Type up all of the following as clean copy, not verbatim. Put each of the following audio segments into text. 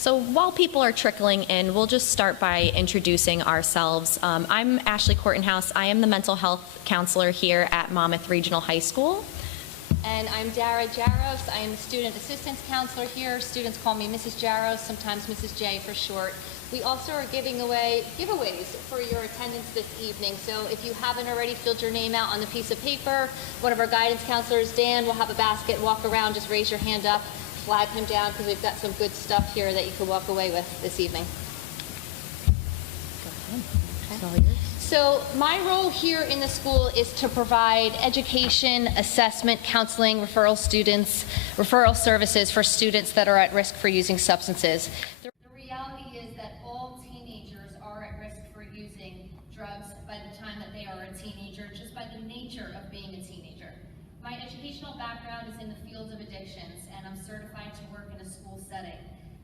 So while people are trickling in, we'll just start by introducing ourselves. I'm Ashley Kortnehaus. I am the mental health counselor here at Monmouth Regional High School. And I'm Dara Jarosz. I am the student assistance counselor here. Students call me Mrs. Jarosz, sometimes Mrs. J for short. We also are giving away giveaways for your attendance this evening. So if you haven't already filled your name out on the piece of paper, one of our guidance counselors, Dan, will have a basket, walk around, just raise your hand up. Flag him down because we've got some good stuff here that you can walk away with this evening. Go ahead. Okay. So my role here in the school is to provide education, assessment, counseling, referral services for students that are at risk for using substances. The reality is that all teenagers are at risk for using drugs by the time that they are a teenager, just by the nature of being a teenager. My educational background is in the field of addictions, and I'm certified to work in a school setting.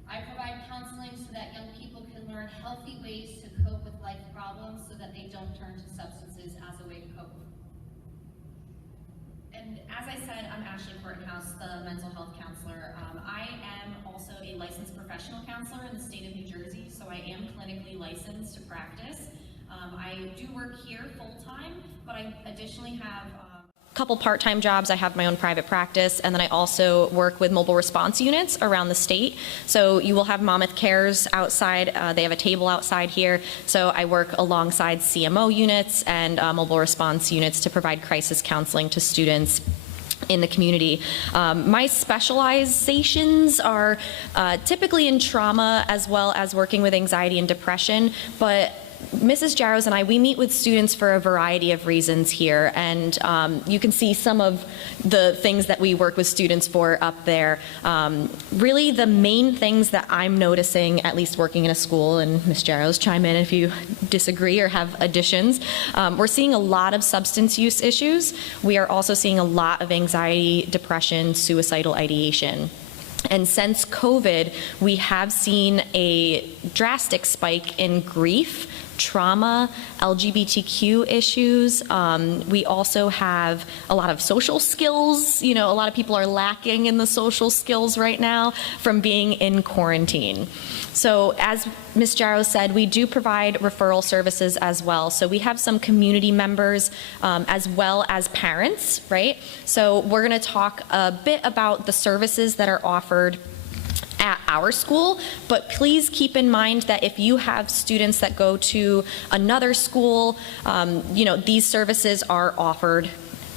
I provide counseling so that young people can learn healthy ways to cope with life problems so that they don't turn to substances as a way to cope. And as I said, I'm Ashley Kortnehaus, the mental health counselor. I am also a licensed professional counselor in the state of New Jersey, so I am clinically licensed to practice. I do work here full-time, but I additionally have couple part-time jobs. I have my own private practice, and then I also work with mobile response units around the state. So you will have Monmouth Cares outside. They have a table outside here. So I work alongside CMO units and mobile response units to provide crisis counseling to students in the community. My specializations are typically in trauma as well as working with anxiety and depression, but Mrs. Jarosz and I, we meet with students for a variety of reasons here, and you can see some of the things that we work with students for up there. Really the main things that I'm noticing, at least working in a school, and Ms. Jarosz, chime in if you disagree or have additions, we're seeing a lot of substance use issues. We are also seeing a lot of anxiety, depression, suicidal ideation. And since COVID, we have seen a drastic spike in grief, trauma, LGBTQ issues. We also have a lot of social skills. You know, a lot of people are lacking in the social skills right now from being in quarantine. So as Ms. Jarosz said, we do provide referral services as well. So we have some community members as well as parents, right? So we're going to talk a bit about the services that are offered at our school, but please keep in mind that if you have students that go to another school, you know, these services are offered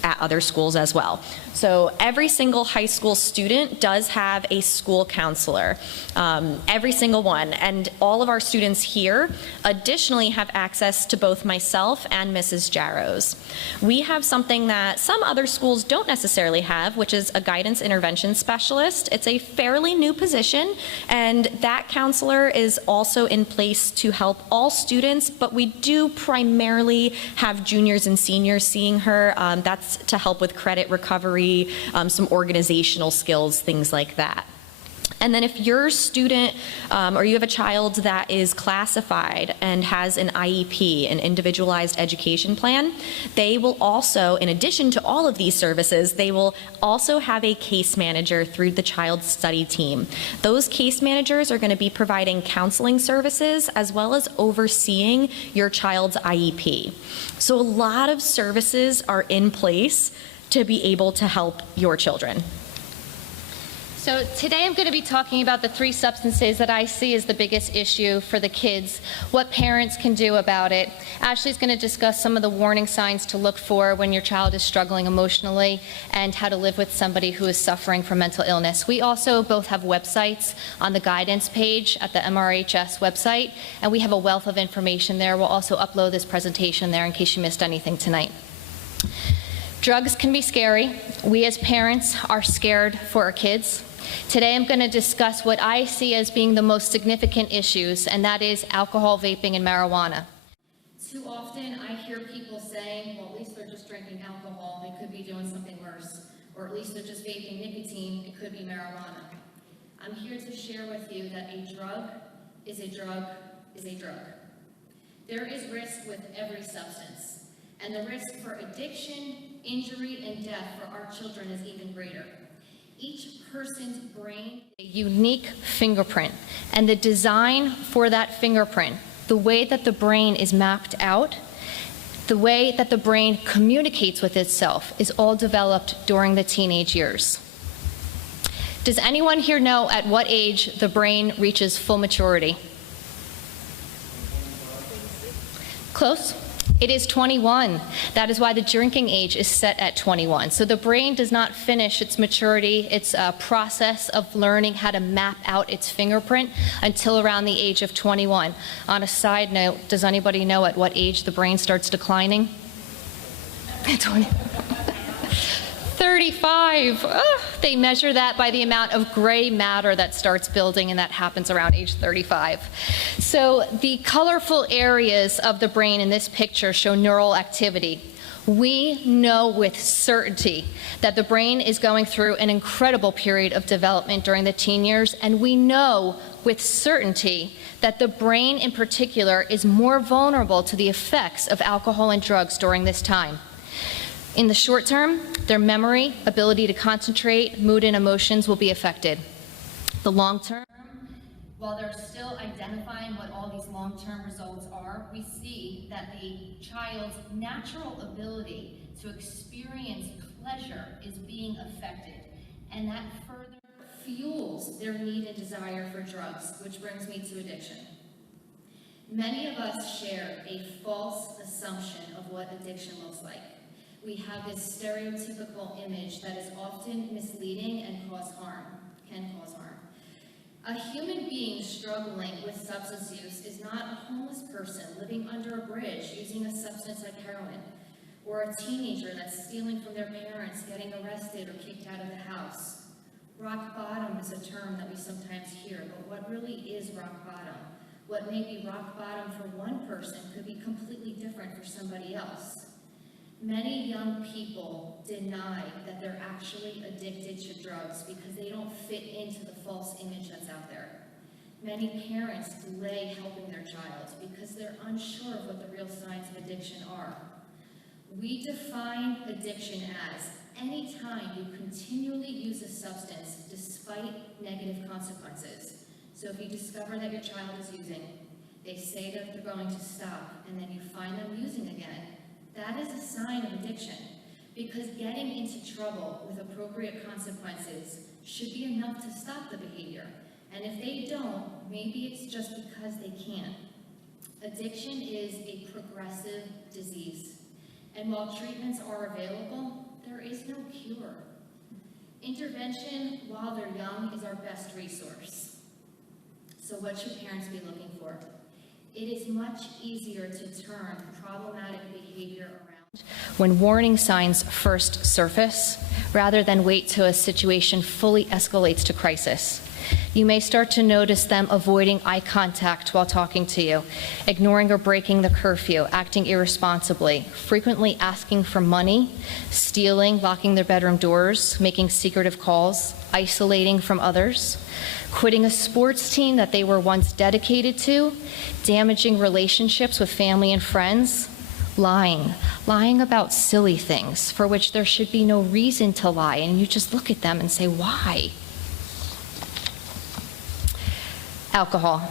at other schools as well. So every single high school student does have a school counselor, every single one, and all of our students here additionally have access to both myself and Mrs. Jarosz. We have something that some other schools don't necessarily have, which is a guidance intervention specialist. It's a fairly new position, and that counselor is also in place to help all students, but we do primarily have juniors and seniors seeing her. That's to help with credit recovery, some organizational skills, things like that. And then if your student or you have a child that is classified and has an IEP, an individualized education plan, they will also, in addition to all of these services, they will also have a case manager through the child's study team. Those case managers are going to be providing counseling services as well as overseeing your child's IEP. So a lot of services are in place to be able to help your children. So today I'm going to be talking about the 3 substances that I see as the biggest issue for the kids, what parents can do about it. Ashley's going to discuss some of the warning signs to look for when your child is struggling emotionally and how to live with somebody who is suffering from mental illness. We also both have websites on the guidance page at the MRHS website, and we have a wealth of information there. We'll also upload this presentation there in case you missed anything tonight. Drugs can be scary. We as parents are scared for our kids. Today I'm going to discuss what I see as being the most significant issues, and that is alcohol, vaping, and marijuana. Too often I hear people saying, well, at least they're just drinking alcohol, they could be doing something worse. Or at least they're just vaping nicotine, it could be marijuana. I'm here to share with you that a drug is a drug is a drug. There is risk with every substance, and the risk for addiction, injury, and death for our children is even greater. Each person's brain is a unique fingerprint, and the design for that fingerprint, the way that the brain is mapped out, the way that the brain communicates with itself is all developed during the teenage years. Does anyone here know at what age the brain reaches full maturity? Close? It is 21. That is why the drinking age is set at 21. So the brain does not finish its maturity, its process of learning how to map out its fingerprint until around the age of 21. On a side note, does anybody know at what age the brain starts declining? 20. 35. They measure that by the amount of gray matter that starts building, and that happens around age 35. So the colorful areas of the brain in this picture show neural activity. We know with certainty that the brain is going through an incredible period of development during the teen years, and we know with certainty that the brain in particular is more vulnerable to the effects of alcohol and drugs during this time. In the short term, their memory, ability to concentrate, mood and emotions will be affected. The long term, while they're still identifying what all these long-term results are, we see that the child's natural ability to experience pleasure is being affected, and that further fuels their need and desire for drugs, which brings me to addiction. Many of us share a false assumption of what addiction looks like. We have this stereotypical image that is often misleading and can cause harm. A human being struggling with substance use is not a homeless person living under a bridge using a substance like heroin, or a teenager that's stealing from their parents, getting arrested or kicked out of the house. Rock bottom is a term that we sometimes hear, but what really is rock bottom? What may be rock bottom for one person could be completely different for somebody else. Many young people deny that they're actually addicted to drugs because they don't fit into the false image that's out there. Many parents delay helping their child because they're unsure of what the real signs of addiction are. We define addiction as any time you continually use a substance despite negative consequences. So if you discover that your child is using, they say that they're going to stop, and then you find them using again, that is a sign of addiction, because getting into trouble with appropriate consequences should be enough to stop the behavior. And if they don't, maybe it's just because they can't. Addiction is a progressive disease, and while treatments are available, there is no cure. Intervention while they're young is our best resource. So what should parents be looking for? It is much easier to turn problematic behavior around when warning signs first surface, rather than wait till a situation fully escalates to crisis. You may start to notice them avoiding eye contact while talking to you, ignoring or breaking the curfew, acting irresponsibly, frequently asking for money, stealing, locking their bedroom doors, making secretive calls, isolating from others, quitting a sports team that they were once dedicated to, damaging relationships with family and friends, lying about silly things for which there should be no reason to lie, and you just look at them and say, why? Alcohol.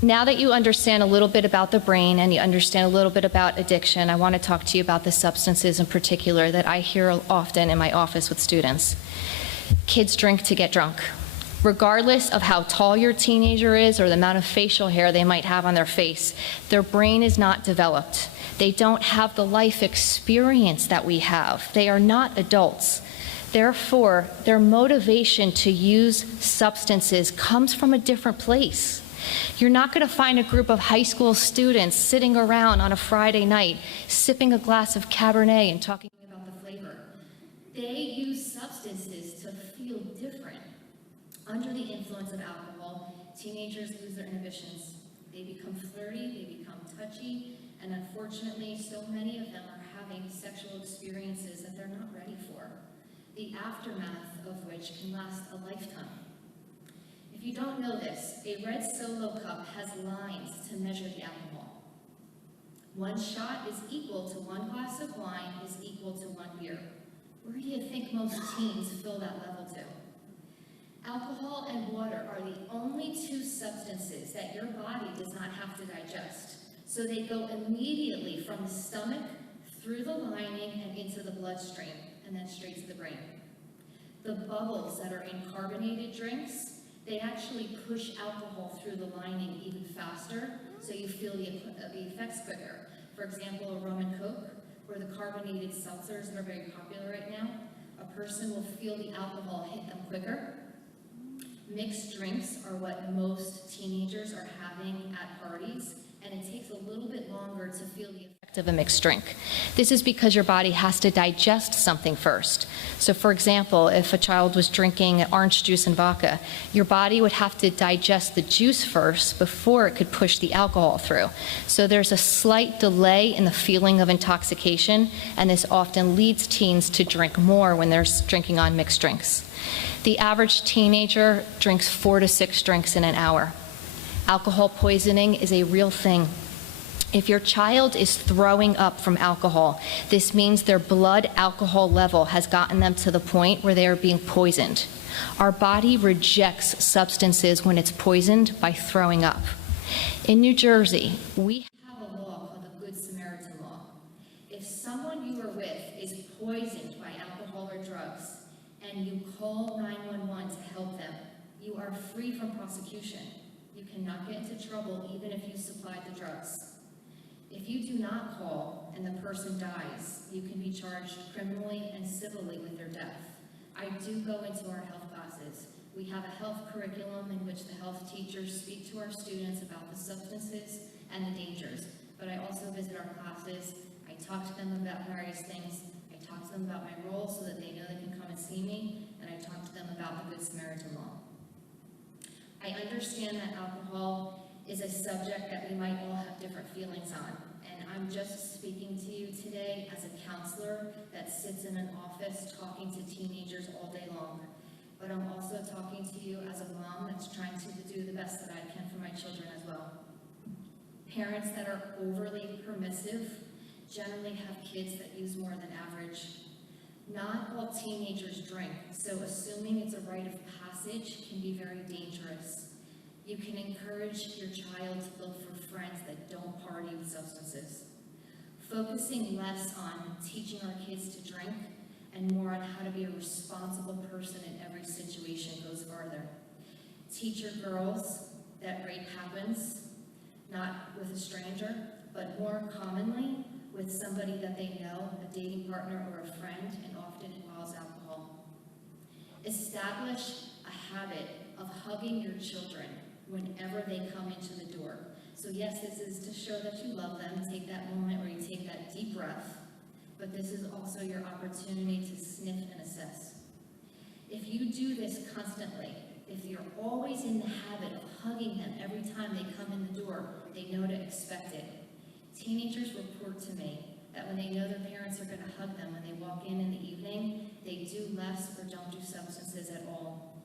Now that you understand a little bit about the brain and you understand a little bit about addiction, I want to talk to you about the substances in particular that I hear often in my office with students. Kids drink to get drunk. Regardless of how tall your teenager is or the amount of facial hair they might have on their face, their brain is not developed. They don't have the life experience that we have. They are not adults. Therefore, their motivation to use substances comes from a different place. You're not going to find a group of high school students sitting around on a Friday night, sipping a glass of Cabernet and talking about the flavor. They use substances to feel different. Under the influence of alcohol, teenagers lose their inhibitions. They become flirty, they become touchy, and unfortunately, so many of them are having sexual experiences that they're not ready for, the aftermath of which can last a lifetime. If you don't know this, a red Solo cup has lines to measure the alcohol. One shot is equal to one glass of wine is equal to one beer. Where do you think most teens fill that level to? Alcohol and water are the only two substances that your body does not have to digest. So they go immediately from the stomach, through the lining, and into the bloodstream, and then straight to the brain. The bubbles that are in carbonated drinks, they actually push alcohol through the lining even faster, so you feel the effects quicker. For example, a rum and Coke, or the carbonated seltzers that are very popular right now, a person will feel the alcohol hit them quicker. Mixed drinks are what most teenagers are having at parties, and it takes a little bit longer to feel the effect of a mixed drink. This is because your body has to digest something first. So for example, if a child was drinking orange juice and vodka, your body would have to digest the juice first before it could push the alcohol through. So there's a slight delay in the feeling of intoxication, and this often leads teens to drink more when they're drinking on mixed drinks. The average teenager drinks 4 to 6 drinks in an hour. Alcohol poisoning is a real thing. If your child is throwing up from alcohol, this means their blood alcohol level has gotten them to the point where they are being poisoned. Our body rejects substances when it's poisoned by throwing up. In New Jersey, we have a law called the Good Samaritan Law. If someone you are with is poisoned by alcohol or drugs, and you call 911 to help them, you are free from prosecution. You cannot get into trouble even if you supplied the drugs. If you do not call and the person dies, you can be charged criminally and civilly with their death. I do go into our health classes. We have a health curriculum in which the health teachers speak to our students about the substances and the dangers. But I also visit our classes. I talk to them about various things. I talk to them about my role so that they know they can come and see me, and I talk to them about the Good Samaritan Law. I understand that alcohol is a subject that we might all have different feelings on, and I'm just speaking to you today as a counselor that sits in an office talking to teenagers all day long. But I'm also talking to you as a mom that's trying to do the best that I can for my children as well. Parents that are overly permissive generally have kids that use more than average. Not all teenagers drink, so assuming it's a rite of passage can be very dangerous. You can encourage your child to look for friends that don't party with substances. Focusing less on teaching our kids to drink and more on how to be a responsible person in every situation goes farther. Teach your girls that rape happens, not with a stranger, but more commonly with somebody that they know, a dating partner or a friend, and often involves alcohol. Establish a habit of hugging your children whenever they come into the door. So yes, this is to show that you love them. Take that moment where you take that deep breath, but this is also your opportunity to sniff and assess. If you do this constantly, if you're always in the habit of hugging them every time they come in the door, they know to expect it. Teenagers report to me that when they know their parents are going to hug them when they walk in the evening, they do less or don't do substances at all.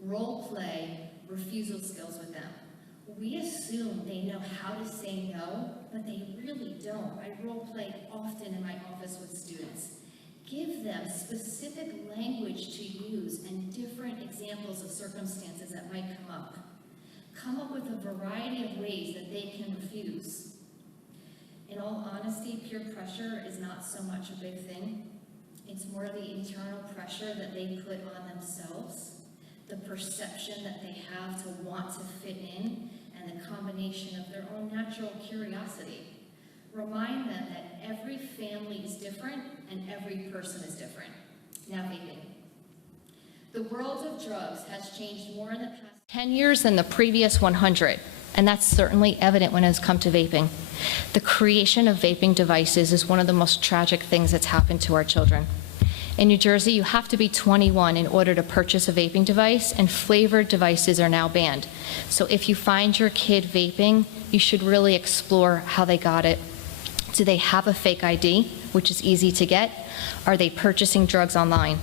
Role play refusal skills with them. We assume they know how to say no, but they really don't. I role play often in my office with students. Give them specific language to use and different examples of circumstances that might come up. Come up with a variety of ways that they can refuse. In all honesty, peer pressure is not so much a big thing. It's more the internal pressure that they put on themselves, the perception that they have to want to fit in, and the combination of their own natural curiosity. Remind them that every family is different and every person is different. Now vaping. The world of drugs has changed more in the past 10 years than the previous 100, and that's certainly evident when it's come to vaping. The creation of vaping devices is one of the most tragic things that's happened to our children. In New Jersey, you have to be 21 in order to purchase a vaping device, and flavored devices are now banned. So if you find your kid vaping, you should really explore how they got it. Do they have a fake ID, which is easy to get? Are they purchasing drugs online?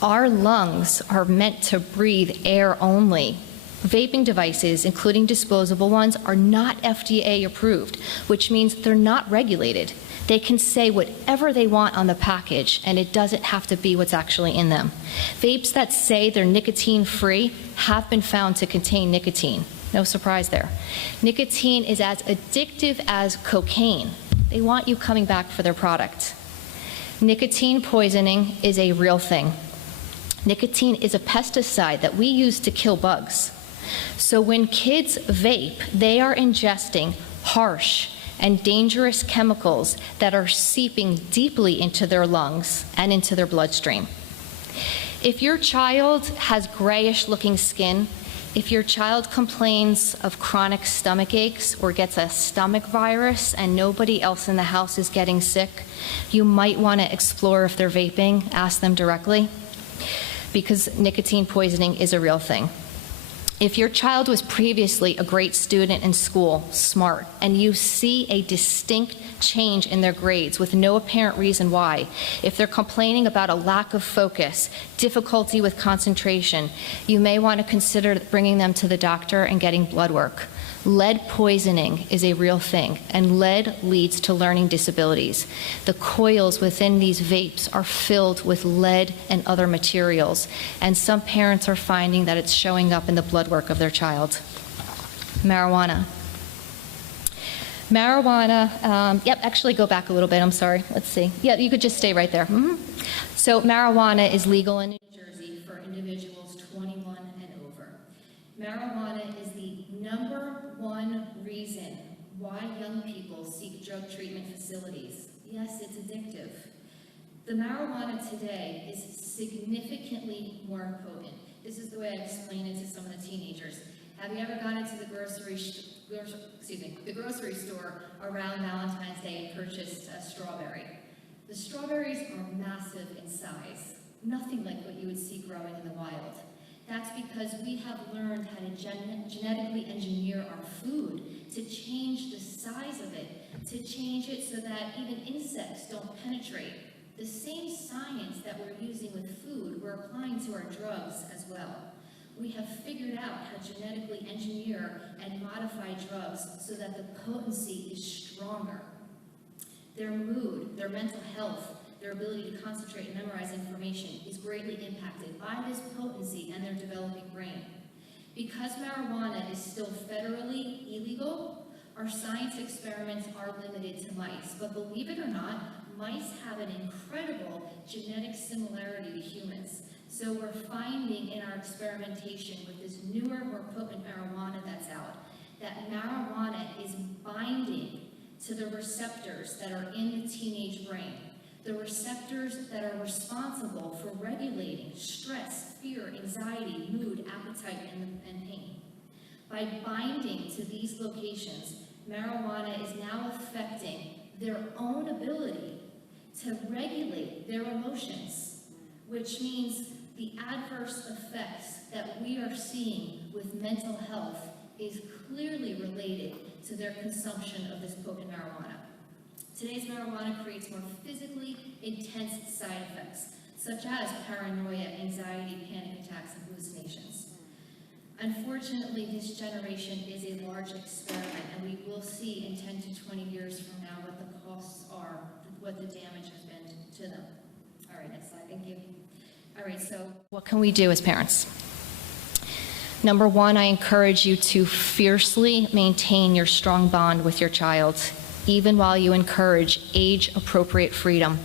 Our lungs are meant to breathe air only. Vaping devices, including disposable ones, are not FDA approved, which means they're not regulated. They can say whatever they want on the package, and it doesn't have to be what's actually in them. Vapes that say they're nicotine-free have been found to contain nicotine. No surprise there. Nicotine is as addictive as cocaine. They want you coming back for their product. Nicotine poisoning is a real thing. Nicotine is a pesticide that we use to kill bugs. So when kids vape, they are ingesting harsh and dangerous chemicals that are seeping deeply into their lungs and into their bloodstream. If your child has grayish-looking skin, if your child complains of chronic stomach aches or gets a stomach virus and nobody else in the house is getting sick, you might want to explore if they're vaping, ask them directly, because nicotine poisoning is a real thing. If your child was previously a great student in school, smart, and you see a distinct change in their grades with no apparent reason why, if they're complaining about a lack of focus, difficulty with concentration, you may want to consider bringing them to the doctor and getting blood work. Lead poisoning is a real thing, and lead leads to learning disabilities. The coils within these vapes are filled with lead and other materials, and some parents are finding that it's showing up in the blood work of their child. Marijuana. Actually go back a little bit, I'm sorry. Let's see. Yeah, you could just stay right there. So marijuana is legal in New Jersey for individuals 21 and over. Marijuana is the #1 reason why young people seek drug treatment facilities. Yes, it's addictive. The marijuana today is significantly more potent. This is the way I explain it to some of the teenagers. Have you ever gone into the grocery store around Valentine's Day and purchased a strawberry? The strawberries are massive in size, nothing like what you would see growing in the wild. That's because we have learned how to genetically engineer our food to change the size of it, to change it so that even insects don't penetrate. The same science that we're using with food, we're applying to our drugs as well. We have figured out how to genetically engineer and modify drugs so that the potency is stronger. Their mood, their mental health, their ability to concentrate and memorize information is greatly impacted by this potency and their developing brain. Because marijuana is still federally illegal, our science experiments are limited to mice. But believe it or not, mice have an incredible genetic similarity to humans. So we're finding in our experimentation with this newer, more potent marijuana that's out, that marijuana is binding to the receptors that are in the teenage brain. The receptors that are responsible for regulating stress, fear, anxiety, mood, appetite, and pain. By binding to these locations, marijuana is now affecting their own ability to regulate their emotions, which means the adverse effects that we are seeing with mental health is clearly related to their consumption of this potent marijuana. Today's marijuana creates more physically intense side effects, such as paranoia, anxiety, panic attacks, and hallucinations. Unfortunately, this generation is a large experiment, and we will see in 10 to 20 years from now what the costs are, what the damage has been to them. All right, next slide, thank you. All right, so what can we do as parents? Number one, I encourage you to fiercely maintain your strong bond with your child, even while you encourage age-appropriate freedom.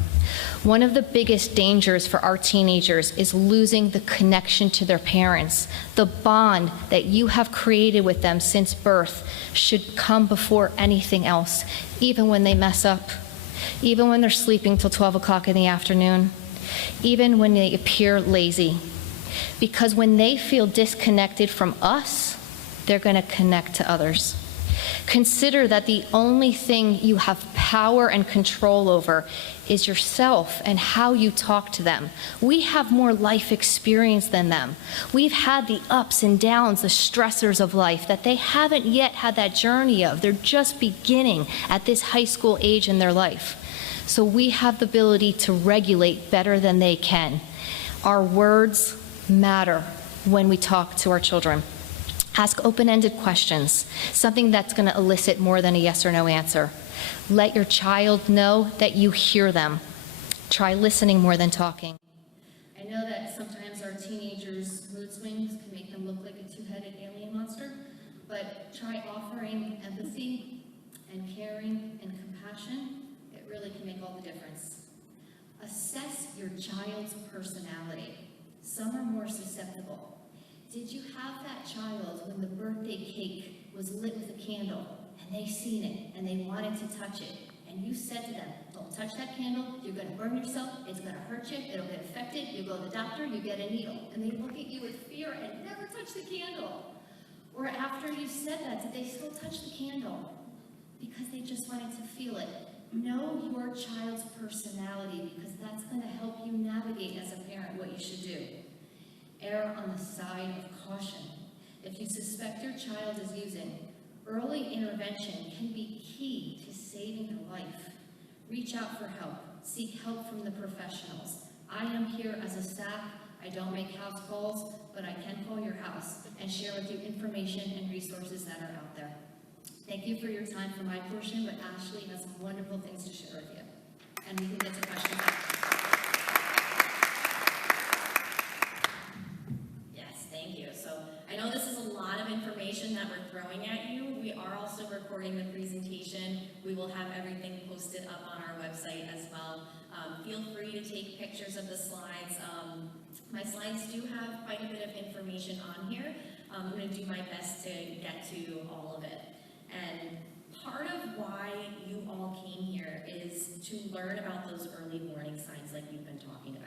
One of the biggest dangers for our teenagers is losing the connection to their parents. The bond that you have created with them since birth should come before anything else, even when they mess up, even when they're sleeping till 12 o'clock in the afternoon, even when they appear lazy. Because when they feel disconnected from us, they're going to connect to others. Consider that the only thing you have power and control over is yourself and how you talk to them. We have more life experience than them. We've had the ups and downs, the stressors of life that they haven't yet had that journey of. They're just beginning at this high school age in their life. So we have the ability to regulate better than they can. Our words matter when we talk to our children. Ask open-ended questions, something that's going to elicit more than a yes or no answer. Let your child know that you hear them. Try listening more than talking. I know that sometimes our teenagers' mood swings can make them look like a two-headed alien monster, but try offering empathy and caring and compassion. It really can make all the difference. Assess your child's personality. Some are more susceptible. Did you have that child when the birthday cake was lit with a candle and they seen it and they wanted to touch it, and you said to them, don't touch that candle, you're going to burn yourself, it's going to hurt you, it'll get infected, you go to the doctor, you get a needle, and they look at you with fear and never touch the candle? Or after you said that, did they still touch the candle? Because they just wanted to feel it. Know your child's personality, because that's going to help you navigate as a parent what you should do. Err on the side of caution. If you suspect your child is using, early intervention can be key to saving their life. Reach out for help. Seek help from the professionals. I am here as a staff. I don't make house calls, but I can call your house and share with you information and resources that are out there. Thank you for your time for my portion, but Ashley has some wonderful things to share with you. And we can get to questions after. I know this is a lot of information that we're throwing at you. We are also recording the presentation. We will have everything posted up on our website as well. Feel free to take pictures of the slides. My slides do have quite a bit of information on here. I'm going to do my best to get to all of it. And part of why you all came here is to learn about those early warning signs like we've been talking about.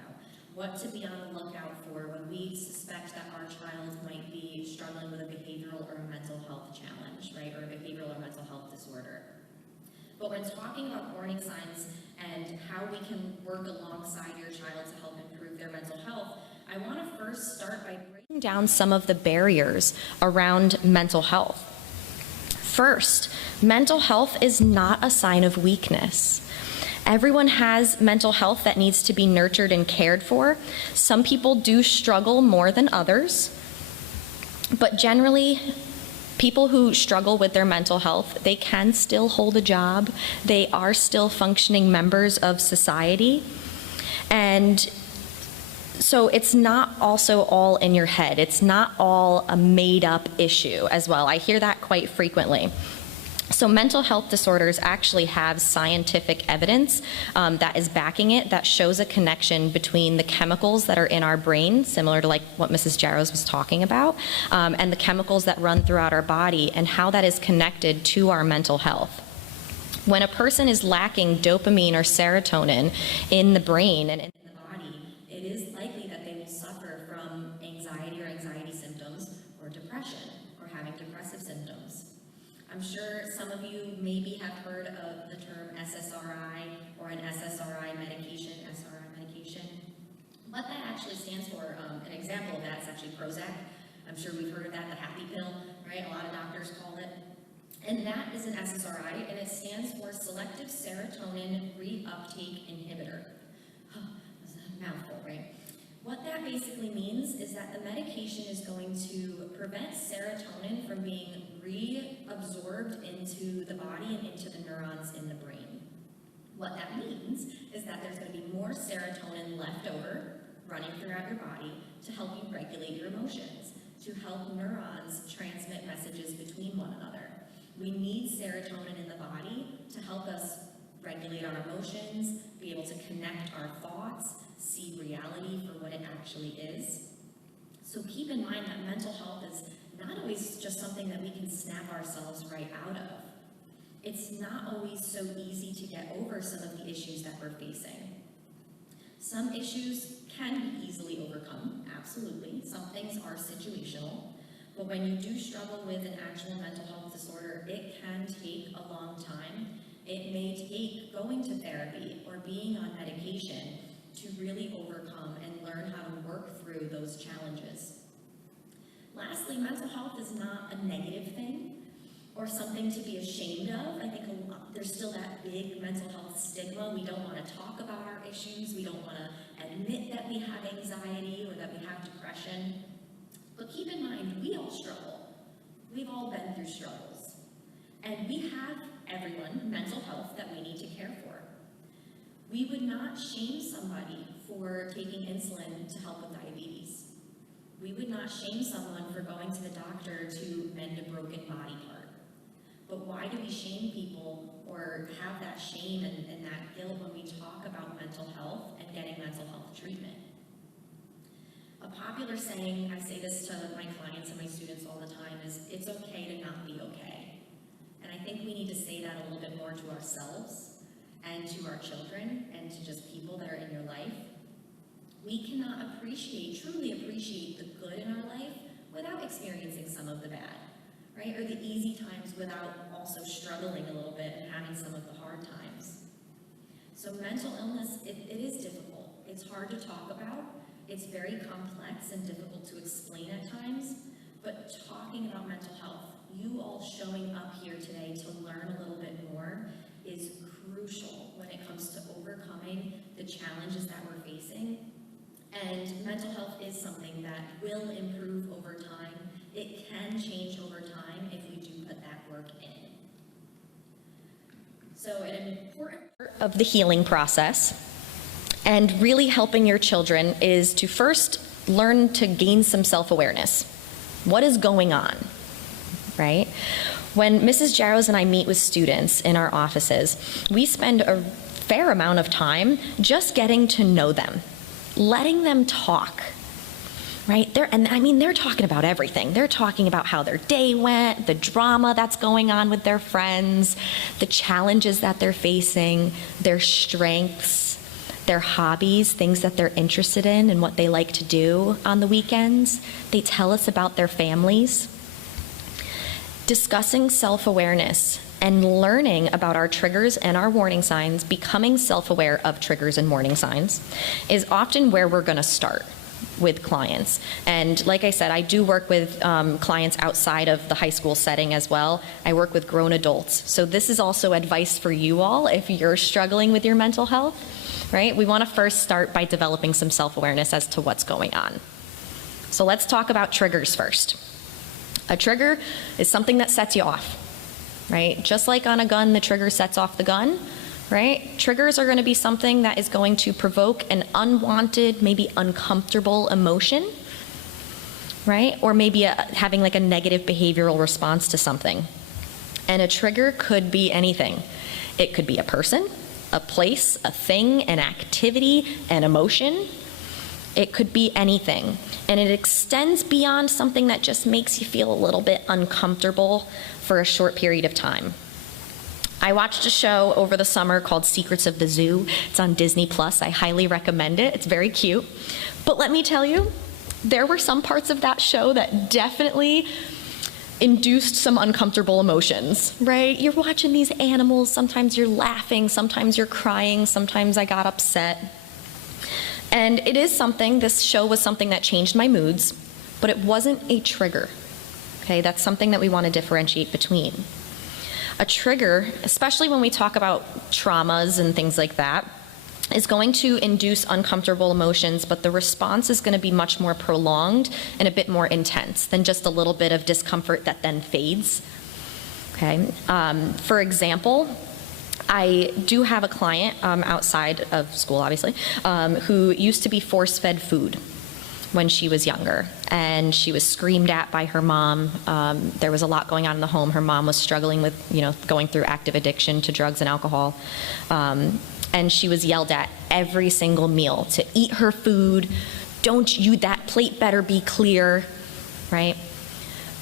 What to be on the lookout for when we suspect that our child might be struggling with a behavioral or a mental health challenge, right, or a behavioral or mental health disorder. But when talking about warning signs and how we can work alongside your child to help improve their mental health, I want to first start by breaking down some of the barriers around mental health. First, mental health is not a sign of weakness. Everyone has mental health that needs to be nurtured and cared for. Some people do struggle more than others, but generally, people who struggle with their mental health, they can still hold a job. They are still functioning members of society. And so it's not also all in your head. It's not all a made-up issue as well. I hear that quite frequently. So mental health disorders actually have scientific evidence that is backing it, that shows a connection between the chemicals that are in our brain, similar to like what Mrs. Jarosz was talking about, and the chemicals that run throughout our body and how that is connected to our mental health. When a person is lacking dopamine or serotonin in the brain and in the body, it is likely that they will suffer from anxiety or anxiety symptoms or depression or having depressive symptoms. I'm sure some of you maybe have heard of the term SSRI or an SSRI medication, SRI medication. What that actually stands for, an example of that is actually Prozac. I'm sure we've heard of that, the happy pill, right? A lot of doctors call it. And that is an SSRI, and it stands for Selective Serotonin Reuptake Inhibitor. That's a mouthful, right? What that basically means is that the medication is going to prevent serotonin from being reabsorbed into the body and into the neurons in the brain. What that means is that there's going to be more serotonin left over running throughout your body to help you regulate your emotions, to help neurons transmit messages between one another. We need serotonin in the body to help us regulate our emotions, be able to connect our thoughts, see reality for what it actually is. So keep in mind that mental health is not always just something that we can snap ourselves right out of. It's not always so easy to get over some of the issues that we're facing. Some issues can be easily overcome, absolutely. Some things are situational. But when you do struggle with an actual mental health disorder, it can take a long time. It may take going to therapy or being on medication to really overcome and learn how to work through those challenges. Lastly, mental health is not a negative thing or something to be ashamed of. I think there's still that big mental health stigma. We don't want to talk about our issues. We don't want to admit that we have anxiety or that we have depression. But keep in mind, we all struggle. We've all been through struggles, and we have, everyone, mental health that we need to care for. We would not shame somebody for taking insulin to help with diabetes. We would not shame someone for going to the doctor to mend a broken body part. But why do we shame people or have that shame and that guilt when we talk about mental health and getting mental health treatment? A popular saying, I say this to my clients and my students all the time, is it's okay to not be okay. And I think we need to say that a little bit more to ourselves and to our children and to just people that are in your life. We cannot truly appreciate the good in our life without experiencing some of the bad, right? Or the easy times without also struggling a little bit and having some of the hard times. So mental illness, it is difficult. It's hard to talk about. It's very complex and difficult to explain at times, but talking about mental health, you all showing up here today to learn a little bit more is crucial when it comes to overcoming the challenges that we're facing. And mental health is something that will improve over time. It can change over time if we do put that work in. So an important part of the healing process and really helping your children is to first learn to gain some self-awareness. What is going on, right? When Mrs. Jarosz and I meet with students in our offices, we spend a fair amount of time just getting to know them, letting them talk, right? They're talking about everything. They're talking about how their day went, the drama that's going on with their friends, the challenges that they're facing, their strengths, their hobbies, things that they're interested in and what they like to do on the weekends. They tell us about their families. Discussing self-awareness and learning about our triggers and our warning signs, becoming self-aware of triggers and warning signs, is often where we're going to start with clients. And like I said, I do work with clients outside of the high school setting as well. I work with grown adults. So this is also advice for you all if you're struggling with your mental health. Right? We want to first start by developing some self-awareness as to what's going on. So let's talk about triggers first. A trigger is something that sets you off, right? Just like on a gun, the trigger sets off the gun, right? Triggers are going to be something that is going to provoke an unwanted, maybe uncomfortable emotion, right? Or maybe having like a negative behavioral response to something. And a trigger could be anything. It could be a person, a place, a thing, an activity, an emotion. It could be anything. And it extends beyond something that just makes you feel a little bit uncomfortable for a short period of time. I watched a show over the summer called Secrets of the Zoo. It's on Disney+. I highly recommend it. It's very cute. But let me tell you, there were some parts of that show that definitely induced some uncomfortable emotions, right? You're watching these animals, sometimes you're laughing, sometimes you're crying, sometimes I got upset. And it is something, this show was something that changed my moods, but it wasn't a trigger, okay? That's something that we want to differentiate between. A trigger, especially when we talk about traumas and things like that, is going to induce uncomfortable emotions, but the response is going to be much more prolonged and a bit more intense than just a little bit of discomfort that then fades. Okay. For example, I do have a client outside of school, obviously, who used to be force-fed food when she was younger, and she was screamed at by her mom. There was a lot going on in the home. Her mom was struggling with, going through active addiction to drugs and alcohol. And she was yelled at every single meal to eat her food. That plate better be clear, right?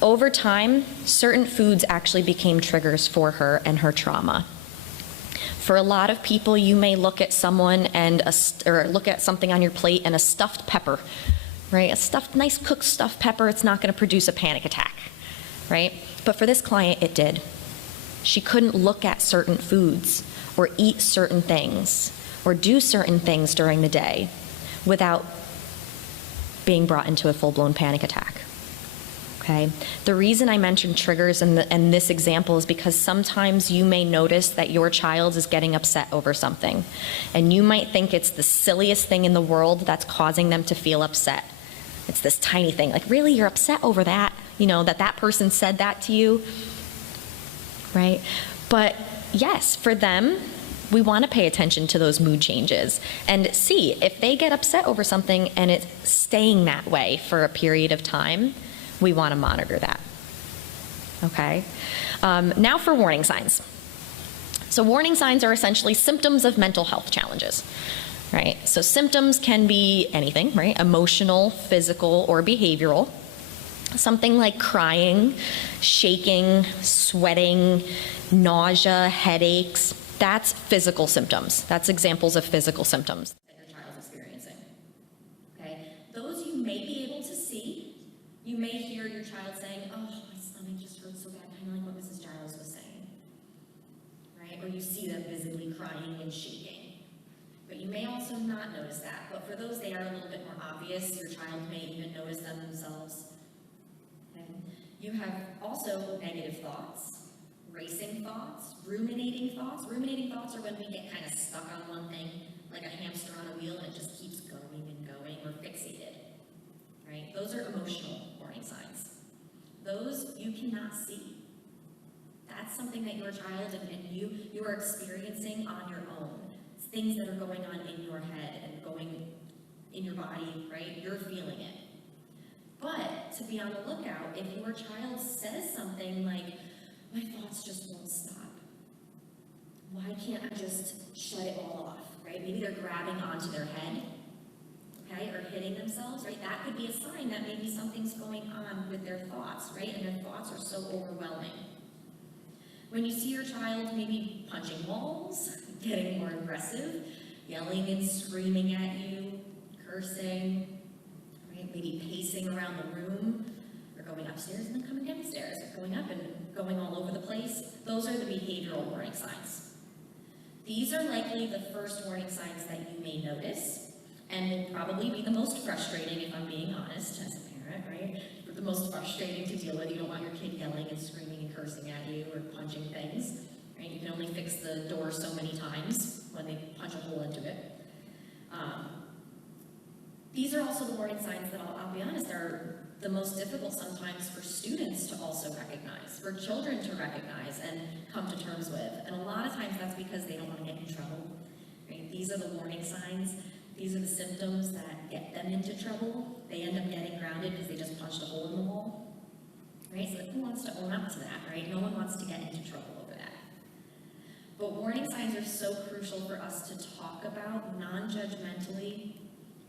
Over time, certain foods actually became triggers for her and her trauma. For a lot of people, you may look at someone or look at something on your plate and a stuffed pepper, right? Nice cooked stuffed pepper, it's not going to produce a panic attack, right? But for this client, it did. She couldn't look at certain foods or eat certain things or do certain things during the day without being brought into a full-blown panic attack. Okay. The reason I mentioned triggers in this example is because sometimes you may notice that your child is getting upset over something, and you might think it's the silliest thing in the world that's causing them to feel upset. It's this tiny thing, like, really, you're upset over that? that person said that to you, right? But yes, for them, we want to pay attention to those mood changes and see if they get upset over something and it's staying that way for a period of time, we want to monitor that. Okay? Now for warning signs. So warning signs are essentially symptoms of mental health challenges, right? So symptoms can be anything, right? Emotional, physical, or behavioral. Something like crying, shaking, sweating, nausea, headaches, that's physical symptoms. That's examples of physical symptoms that your child's experiencing. Okay? Those you may be able to see. You may hear your child saying, oh, my stomach just hurts so bad, kind of like what Mrs. Jarosz was saying. Right? Or you see them visibly crying and shaking. But you may also not notice that. But for those, they are a little bit more obvious. Your child may even notice them themselves. Okay? You have also negative thoughts. Racing thoughts, ruminating thoughts. Ruminating thoughts are when we get kind of stuck on one thing, like a hamster on a wheel, and it just keeps going and going. We're fixated, right? Those are emotional warning signs. Those you cannot see. That's something that your child and you are experiencing on your own. It's things that are going on in your head and going in your body, right? You're feeling it. But to be on the lookout, if your child says something like, my thoughts just won't stop. Why can't I just shut it all off, right? Maybe they're grabbing onto their head, okay, or hitting themselves, right? That could be a sign that maybe something's going on with their thoughts, right? And their thoughts are so overwhelming. When you see your child maybe punching walls, getting more aggressive, yelling and screaming at you, cursing, right? Maybe pacing around the room, or going upstairs and then coming downstairs, or going up and going all over the place, those are the behavioral warning signs. These are likely the first warning signs that you may notice, and will probably be the most frustrating, if I'm being honest, as a parent, right? The most frustrating to deal with. You don't want your kid yelling and screaming and cursing at you or punching things, right? You can only fix the door so many times when they punch a hole into it. These are also the warning signs that I'll be honest, are the most difficult sometimes for students to also recognize, for children to recognize and come to terms with. And a lot of times that's because they don't want to get in trouble. Right? These are the warning signs. These are the symptoms that get them into trouble. They end up getting grounded because they just punched a hole in the wall. Right? So who wants to own up to that, right? No one wants to get into trouble over that. But warning signs are so crucial for us to talk about non-judgmentally.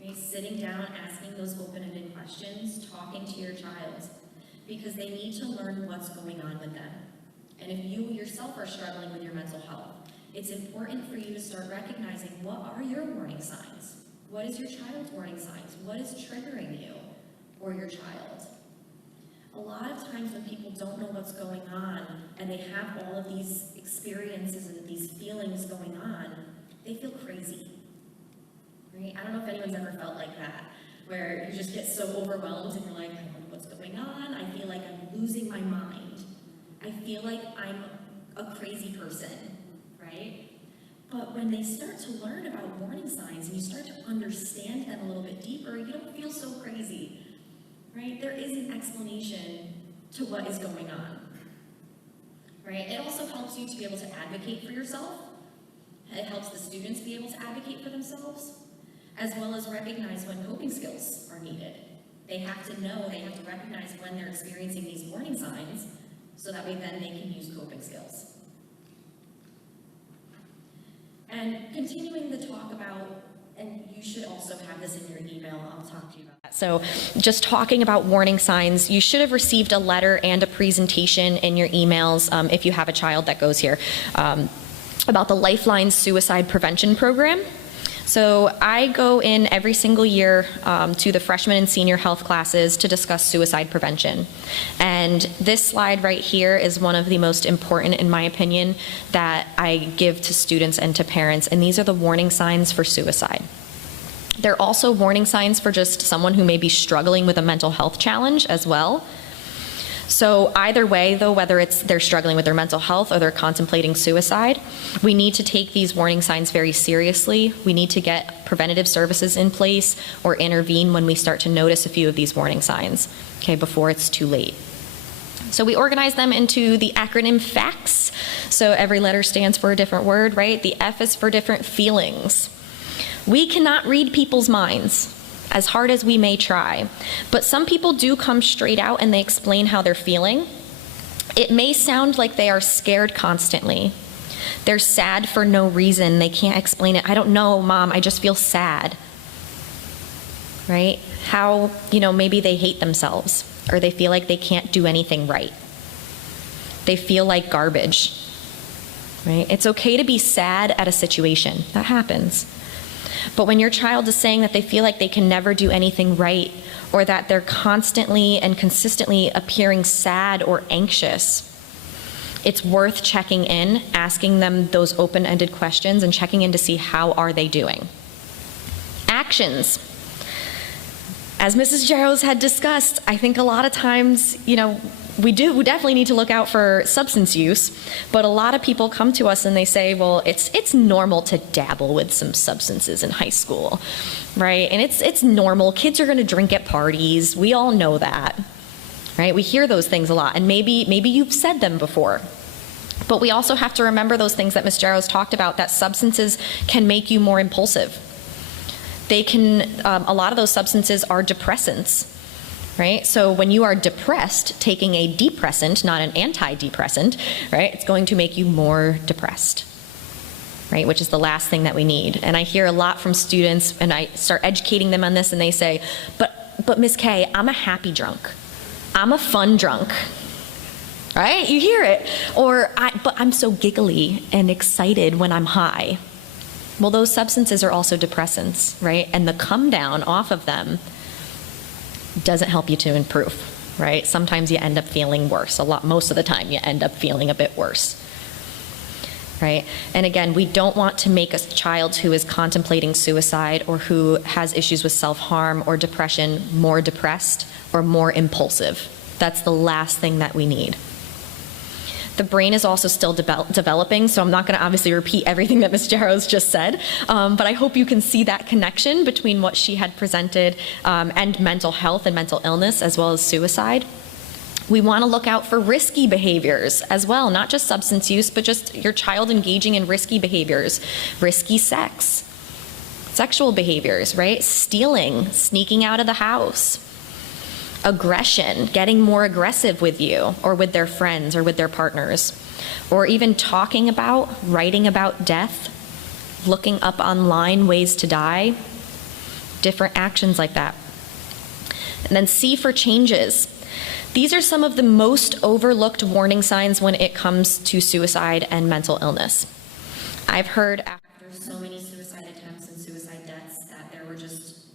Okay, sitting down, asking those open-ended questions, talking to your child, because they need to learn what's going on with them. And if you yourself are struggling with your mental health, it's important for you to start recognizing what are your warning signs? What is your child's warning signs? What is triggering you or your child? A lot of times when people don't know what's going on and they have all of these experiences and these feelings going on, they feel crazy. Right? I don't know if anyone's ever felt like that, where you just get so overwhelmed and you're like, I don't know what's going on. I feel like I'm losing my mind. I feel like I'm a crazy person, right? But when they start to learn about warning signs and you start to understand them a little bit deeper, you don't feel so crazy, right? There is an explanation to what is going on, right? It also helps you to be able to advocate for yourself. It helps the students be able to advocate for themselves, as well as recognize when coping skills are needed. They have to know, they have to recognize when they're experiencing these warning signs, so that way then they can use coping skills. And continuing the talk about, and you should also have this in your email, I'll talk to you about that. So just talking about warning signs, you should have received a letter and a presentation in your emails, if you have a child that goes here, about the Lifeline Suicide Prevention Program. So I go in every single year to the freshman and senior health classes to discuss suicide prevention. And this slide right here is one of the most important, in my opinion, that I give to students and to parents. And these are the warning signs for suicide. They're also warning signs for just someone who may be struggling with a mental health challenge as well. So either way, though, whether it's they're struggling with their mental health or they're contemplating suicide, we need to take these warning signs very seriously. We need to get preventative services in place or intervene when we start to notice a few of these warning signs, okay, before it's too late. So we organize them into the acronym FACTS. So every letter stands for a different word, right? The F is for different feelings. We cannot read people's minds, as hard as we may try, but some people do come straight out and they explain how they're feeling. It may sound like they are scared constantly. They're sad for no reason. They can't explain it. I don't know, Mom, I just feel sad. Right? How, maybe they hate themselves, or they feel like they can't do anything right. They feel like garbage. Right? It's okay to be sad at a situation. That happens. But when your child is saying that they feel like they can never do anything right, or that they're constantly and consistently appearing sad or anxious, it's worth checking in, asking them those open-ended questions and checking in to see how are they doing. Actions. As Mrs. Jarosz had discussed, I think a lot of times, we definitely need to look out for substance use, but a lot of people come to us and they say, well, it's normal to dabble with some substances in high school, right? And it's normal. Kids are going to drink at parties. We all know that, right? We hear those things a lot, and maybe you've said them before. But we also have to remember those things that Ms. Jarosz talked about, that substances can make you more impulsive. They can, a lot of those substances are depressants, right? So when you are depressed, taking a depressant, not an antidepressant, right, it's going to make you more depressed, right, which is the last thing that we need. And I hear a lot from students, and I start educating them on this, and they say, but Ms. K, I'm a happy drunk. I'm a fun drunk, right? You hear it. Or, but I'm so giggly and excited when I'm high. Well, those substances are also depressants, right? And the come down off of them doesn't help you to improve, right? Sometimes you end up feeling worse. Most of the time you end up feeling a bit worse, right? And again, we don't want to make a child who is contemplating suicide or who has issues with self-harm or depression more depressed or more impulsive. That's the last thing that we need. The brain is also still developing, so I'm not going to obviously repeat everything that Ms. Jarosz just said, but I hope you can see that connection between what she had presented and mental health and mental illness, as well as suicide. We want to look out for risky behaviors as well, not just substance use, but just your child engaging in risky behaviors, risky sex, sexual behaviors, right? Stealing, sneaking out of the house. Aggression, getting more aggressive with you or with their friends or with their partners, or even talking about, writing about death, looking up online ways to die, different actions like that. And then C for changes. These are some of the most overlooked warning signs when it comes to suicide and mental illness. I've heard after so many suicide attempts and suicide deaths that there were just,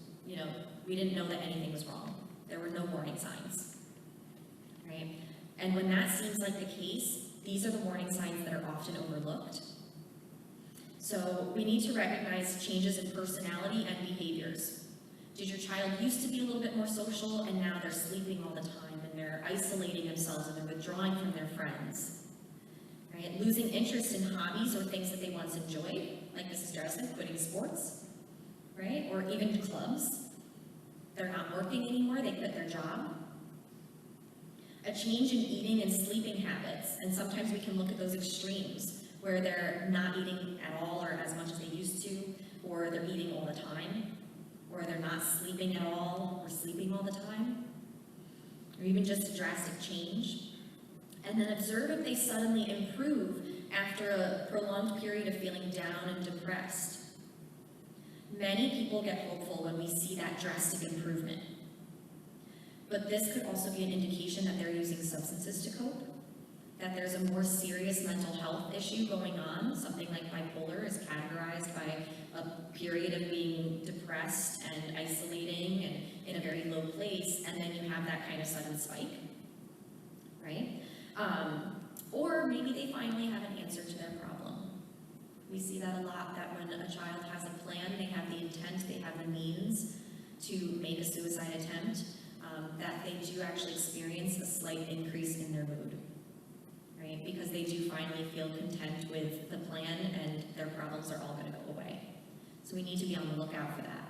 we didn't know that anything was wrong. There were no warning signs, right? And when that seems like the case, these are the warning signs that are often overlooked. So we need to recognize changes in personality and behaviors. Did your child used to be a little bit more social and now they're sleeping all the time and they're isolating themselves and they're withdrawing from their friends, right? Losing interest in hobbies or things that they once enjoyed, like Mrs. Jarosz said, quitting sports, right? Or even clubs. They're not working anymore, they quit their job. A change in eating and sleeping habits, and sometimes we can look at those extremes where they're not eating at all or as much as they used to, or they're eating all the time, or they're not sleeping at all or sleeping all the time, or even just a drastic change. And then observe if they suddenly improve after a prolonged period of feeling down and depressed. Many people get hopeful when we see that drastic improvement. But this could also be an indication that they're using substances to cope, that there's a more serious mental health issue going on. Something like bipolar is categorized by a period of being depressed and isolating and in a very low place, and then you have that kind of sudden spike, right? Or maybe they finally have an answer to their problem. We see that a lot, that when a child has a plan, they have the intent, they have the means to make a suicide attempt, that they do actually experience a slight increase in their mood, right? Because they do finally feel content with the plan and their problems are all going to go away. So we need to be on the lookout for that.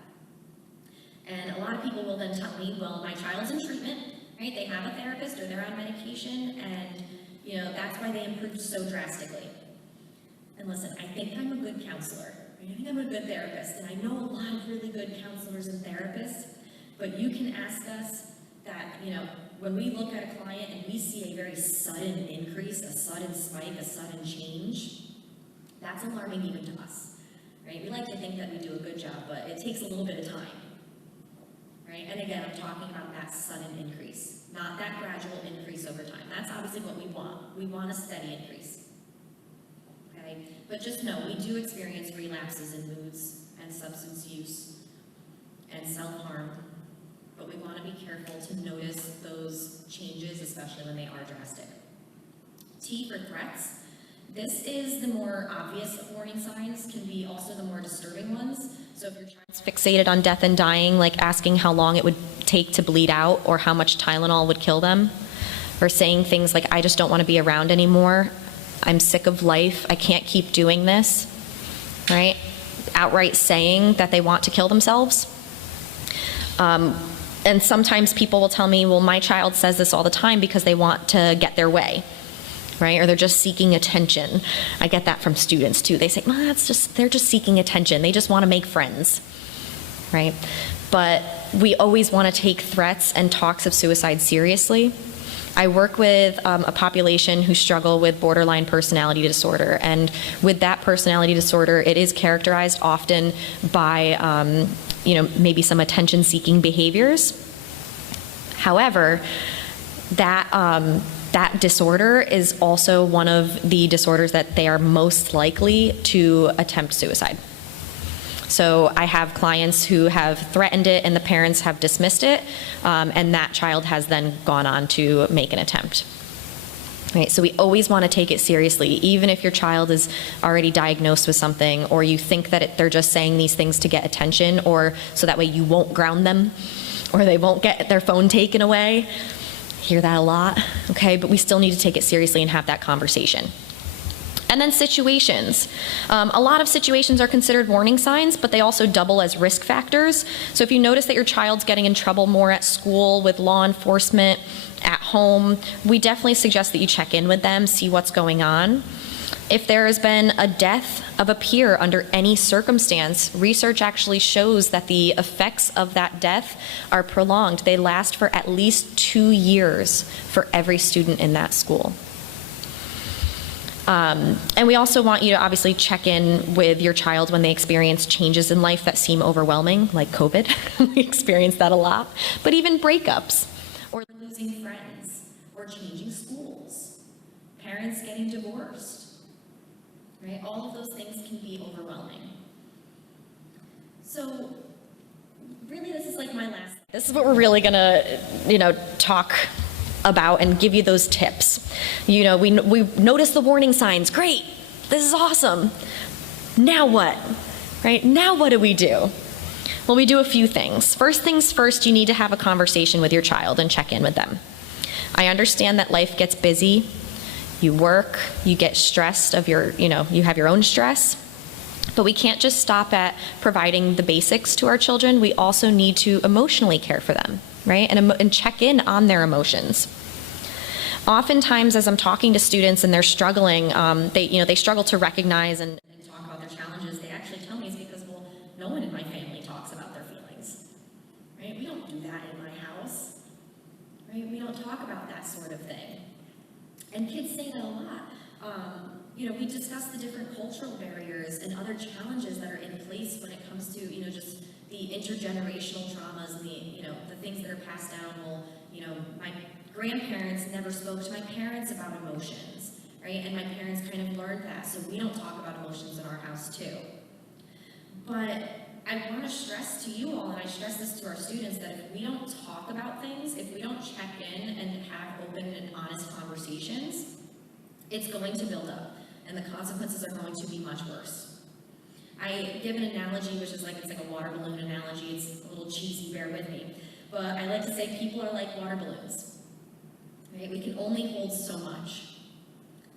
And a lot of people will then tell me, well, my child's in treatment, right? They have a therapist or they're on medication, and, you know, that's why they improved so drastically. And listen, I think I'm a good counselor. I think I'm a good therapist, and I know a lot of really good counselors and therapists, but you can ask us that, you know, when we look at a client and we see a very sudden increase, a sudden spike, a sudden change, that's alarming even to us, right? We like to think that we do a good job, but it takes a little bit of time, right? And again, I'm talking about that sudden increase, not that gradual increase over time. That's obviously what we want. We want a steady increase, okay? But just know, we do experience relapses in moods and substance use and self-harm, but we want to be careful to notice those changes, especially when they are drastic. T for threats. This is the more obvious of warning signs, can be also the more disturbing ones. So if your child's Fixated on death and dying, like asking how long it would take to bleed out or how much Tylenol would kill them, or saying things like, I just don't want to be around anymore, I'm sick of life, I can't keep doing this, right? Outright saying that they want to kill themselves. And sometimes people will tell me, well, my child says this all the time because they want to get their way, right? Or they're just seeking attention. I get that from students too. They say, well, they're just seeking attention. They just want to make friends, right? But we always want to take threats and talks of suicide seriously. I work with a population who struggle with borderline personality disorder, and with that personality disorder, it is characterized often by maybe some attention-seeking behaviors. However, that disorder is also one of the disorders that they are most likely to attempt suicide. So I have clients who have threatened it and the parents have dismissed it, and that child has then gone on to make an attempt. Right, so we always want to take it seriously, even if your child is already diagnosed with something, or you think that they're just saying these things to get attention, or so that way you won't ground them, or they won't get their phone taken away. Hear that a lot, okay? But we still need to take it seriously and have that conversation. And then situations. A lot of situations are considered warning signs, but they also double as risk factors. So if you notice that your child's getting in trouble more at school, with law enforcement, at home, we definitely suggest that you check in with them, see what's going on. If there has been a death of a peer under any circumstance, research actually shows that the effects of that death are prolonged. They last for at least 2 years for every student in that school. And we also want you to obviously check in with your child when they experience changes in life that seem overwhelming, like COVID. We experience that a lot. But even breakups, or losing friends, or changing schools, parents getting divorced, right? All of those things can be overwhelming. So really, this is like my last. This is what we're really gonna, talk about and give you those tips. We notice the warning signs. Great, this is awesome. Now what? Right? Now what do we do? Well, we do a few things. First things first, you need to have a conversation with your child and check in with them. I understand that life gets busy. You work, you get stressed you have your own stress. But we can't just stop at providing the basics to our children. We also need to emotionally care for them, right? And check in on their emotions. Oftentimes, as I'm talking to students and they're struggling, they struggle to recognize and talk about their challenges. They actually tell me it's because, well, no one in my family talks about their feelings, right? We don't do that in my house, right? We don't talk about that sort of thing. And kids say that a lot. We discuss the different cultural barriers and other challenges that are in place when it comes to, just the intergenerational traumas and the things that are passed down. Well, my grandparents never spoke to my parents about emotions, right? And my parents kind of learned that, so we don't talk about emotions in our house too. But I want to stress to you all, and I stress this to our students, that if we don't talk about things, if we don't check in and have open and honest conversations, it's going to build up, and the consequences are going to be much worse. I give an analogy, which is it's like a water balloon analogy. It's a little cheesy, bear with me. But I like to say people are like water balloons. Right? We can only hold so much.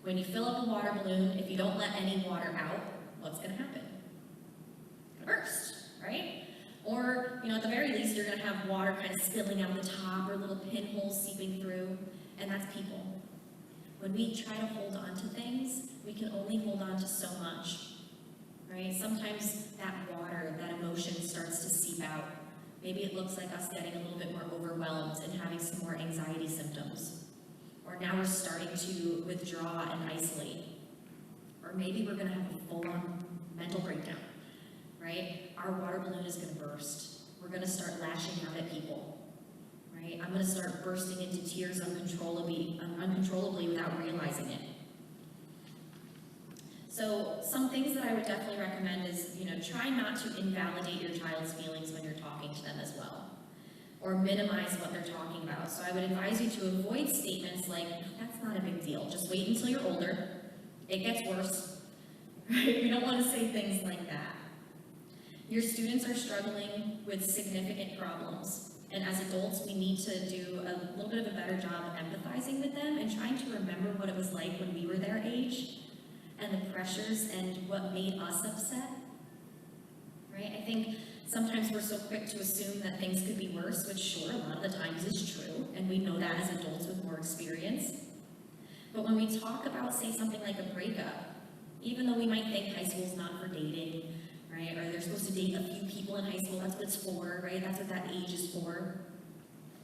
When you fill up a water balloon, if you don't let any water out, what's going to happen? It's going to burst, right? Or, at the very least, you're going to have water kind of spilling out the top or little pinholes seeping through, and that's people. When we try to hold on to things, we can only hold on to so much, right? Sometimes that water, that emotion starts to seep out. Maybe it looks like us getting a little bit more overwhelmed and having some more anxiety symptoms. Or now we're starting to withdraw and isolate. Or maybe we're going to have a full-on mental breakdown, right? Our water balloon is going to burst. We're going to start lashing out at people, right? I'm going to start bursting into tears uncontrollably without realizing it. So some things that I would definitely recommend is, try not to invalidate your child's feelings when you're talking to them as well, or minimize what they're talking about. So I would advise you to avoid statements like, that's not a big deal, just wait until you're older, it gets worse, right? We don't want to say things like that. Your students are struggling with significant problems, and as adults, we need to do a little bit of a better job empathizing with them and trying to remember what it was like when we were their age, and the pressures and what made us upset, right? I think sometimes we're so quick to assume that things could be worse, which sure, a lot of the times is true, and we know that as adults with more experience. But when we talk about, say, something like a breakup, even though we might think high school's not for dating, right? Or they're supposed to date a few people in high school, that's what it's for, right? That's what that age is for.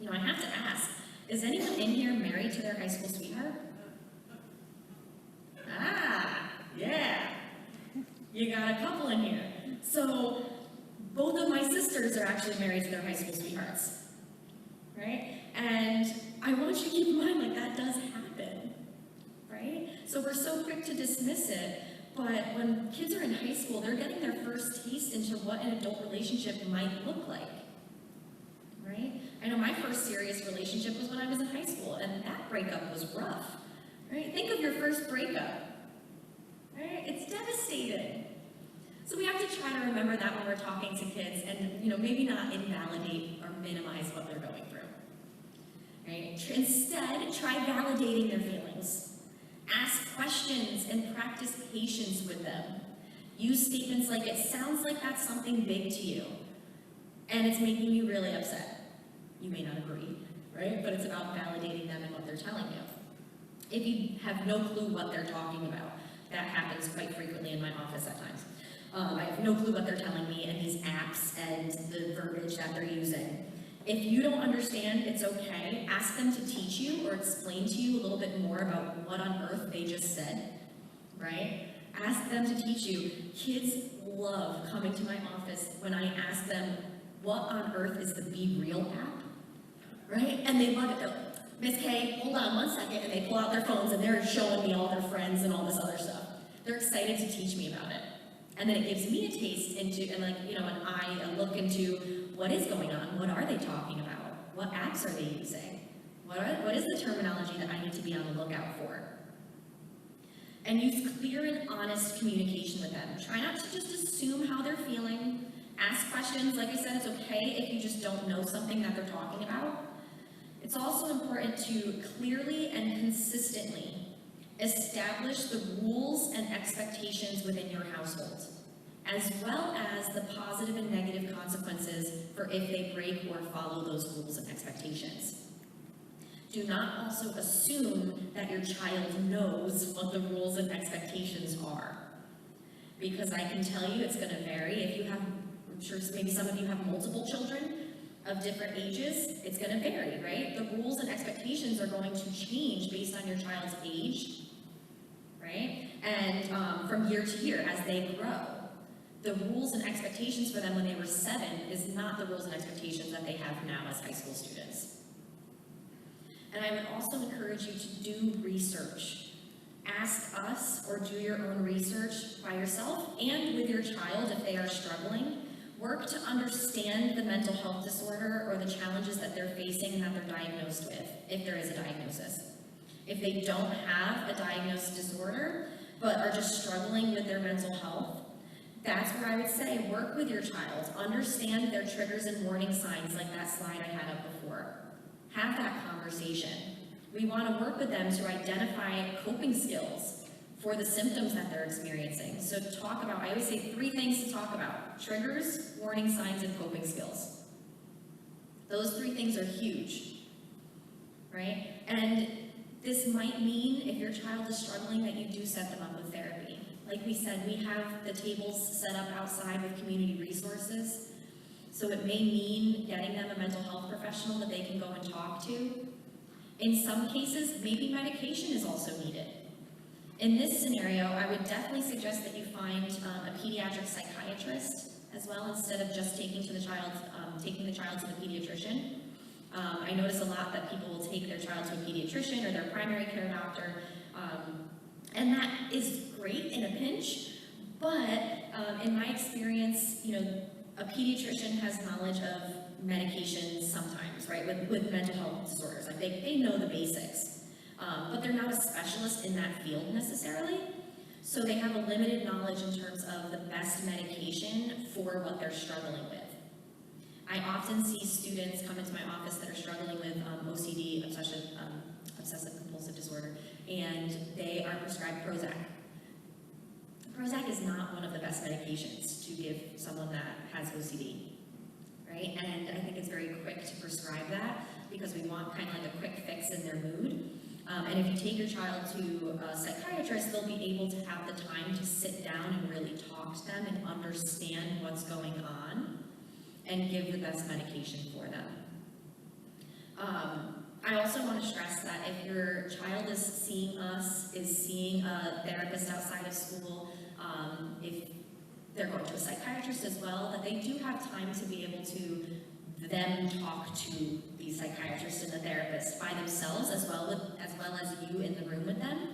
I have to ask, is anyone in here married to their high school sweetheart? Ah, yeah. You got a couple in here. So, both of my sisters are actually married to their high school sweethearts, right? And I want you to keep in mind, that does happen, right? So we're so quick to dismiss it, but when kids are in high school, they're getting their first taste into what an adult relationship might look like, right? I know my first serious relationship was when I was in high school, and that breakup was rough, right? Think of your first breakup, right? It's devastating. So we have to try to remember that when we're talking to kids and, maybe not invalidate or minimize what they're going through, right? Instead, try validating their feelings. Ask questions and practice patience with them. Use statements like, it sounds like that's something big to you, and it's making you really upset. You may not agree, right? But it's about validating them and what they're telling you. If you have no clue what they're talking about, that happens quite frequently in my office at times. I have no clue what they're telling me and these apps and the verbiage that they're using. If you don't understand, it's okay. Ask them to teach you or explain to you a little bit more about what on earth they just said, right? Ask them to teach you. Kids love coming to my office when I ask them, what on earth is the Be Real app, right? And they love it. They're like, Miss K, hold on one second, and they pull out their phones and they're showing me all their friends and all this other stuff. They're excited to teach me about it. And then it gives me a taste into, and I look into what is going on, what are they talking about, what apps are they using, what is the terminology that I need to be on the lookout for. And use clear and honest communication with them. Try not to just assume how they're feeling. Ask questions. Like I said, it's okay if you just don't know something that they're talking about. It's also important to clearly and consistently establish the rules and expectations within your household, as well as the positive and negative consequences for if they break or follow those rules and expectations. Do not also assume that your child knows what the rules and expectations are, because I can tell you it's going to vary. If you have, I'm sure maybe some of you have multiple children of different ages, it's going to vary, right? The rules and expectations are going to change based on your child's age, right? And from year to year as they grow. The rules and expectations for them when they were 7 is not the rules and expectations that they have now as high school students. And I would also encourage you to do research. Ask us or do your own research by yourself and with your child if they are struggling. Work to understand the mental health disorder or the challenges that they're facing and that they're diagnosed with, if there is a diagnosis. If they don't have a diagnosed disorder, but are just struggling with their mental health, that's where I would say work with your child. Understand their triggers and warning signs like that slide I had up before. Have that conversation. We want to work with them to identify coping skills for the symptoms that they're experiencing. So talk about, I always say 3 things to talk about: triggers, warning signs, and coping skills. Those three things are huge, right? And this might mean if your child is struggling that you do set them up with therapy. Like we said, we have the tables set up outside with community resources. So it may mean getting them a mental health professional that they can go and talk to. In some cases, maybe medication is also needed. In this scenario, I would definitely suggest that you find a pediatric psychiatrist as well, instead of just taking the child to the pediatrician. I notice a lot that people will take their child to a pediatrician or their primary care doctor, and that is great in a pinch, but in my experience, a pediatrician has knowledge of medications sometimes, right, with mental health disorders. Like they know the basics, but they're not a specialist in that field necessarily. So they have a limited knowledge in terms of the best medication for what they're struggling with. I often see students come into my office that are struggling with OCD, obsessive compulsive disorder, and they are prescribed Prozac. Prozac is not one of the best medications to give someone that has OCD, right? And I think it's very quick to prescribe that because we want kind of like a quick fix in their mood. And if you take your child to a psychiatrist, they'll be able to have the time to sit down and really talk to them and understand what's going on and give the best medication for them. I also want to stress that if your child is seeing a therapist outside of school, if they're going to a psychiatrist as well, that they do have time to be able to then talk to the psychiatrist and the therapist by themselves as well as you in the room with them.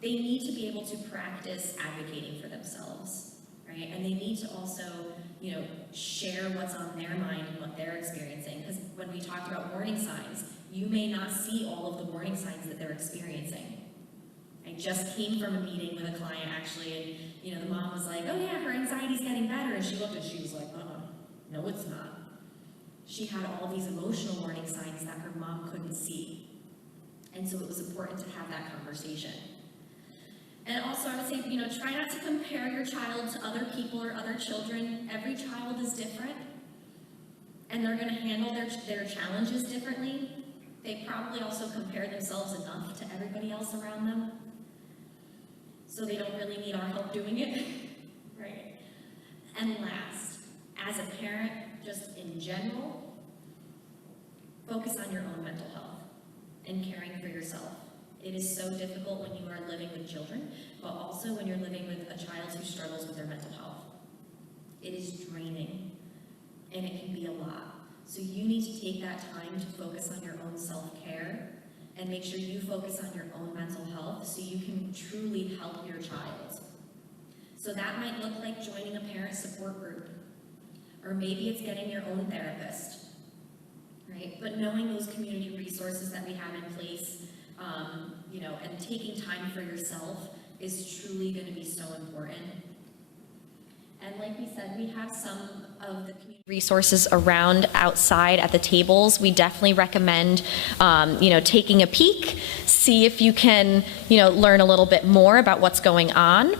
They need to be able to practice advocating for themselves, right? And they need to also, share what's on their mind and what they're experiencing. Because when we talked about warning signs, you may not see all of the warning signs that they're experiencing. I just came from a meeting with a client actually, and the mom was like, oh yeah, her anxiety's getting better. And she looked and she was like, no, it's not. She had all these emotional warning signs that her mom couldn't see. And so it was important to have that conversation. And also I would say, try not to compare your child to other people or other children. Every child is different, and they're going to handle their challenges differently. They probably also compare themselves enough to everybody else around them, so they don't really need our help doing it, right? And last, as a parent, just in general, focus on your own mental health and caring for yourself. It is so difficult when you are living with children, but also when you're living with a child who struggles with their mental health. It is draining, and it can be a lot. So you need to take that time to focus on your own self-care and make sure you focus on your own mental health so you can truly help your child. So that might look like joining a parent support group, or maybe it's getting your own therapist, right? But knowing those community resources that we have in place, and taking time for yourself is truly going to be so important. And like we said, we have some of the community resources around outside at the tables. We definitely recommend, taking a peek, see if you can, learn a little bit more about what's going on.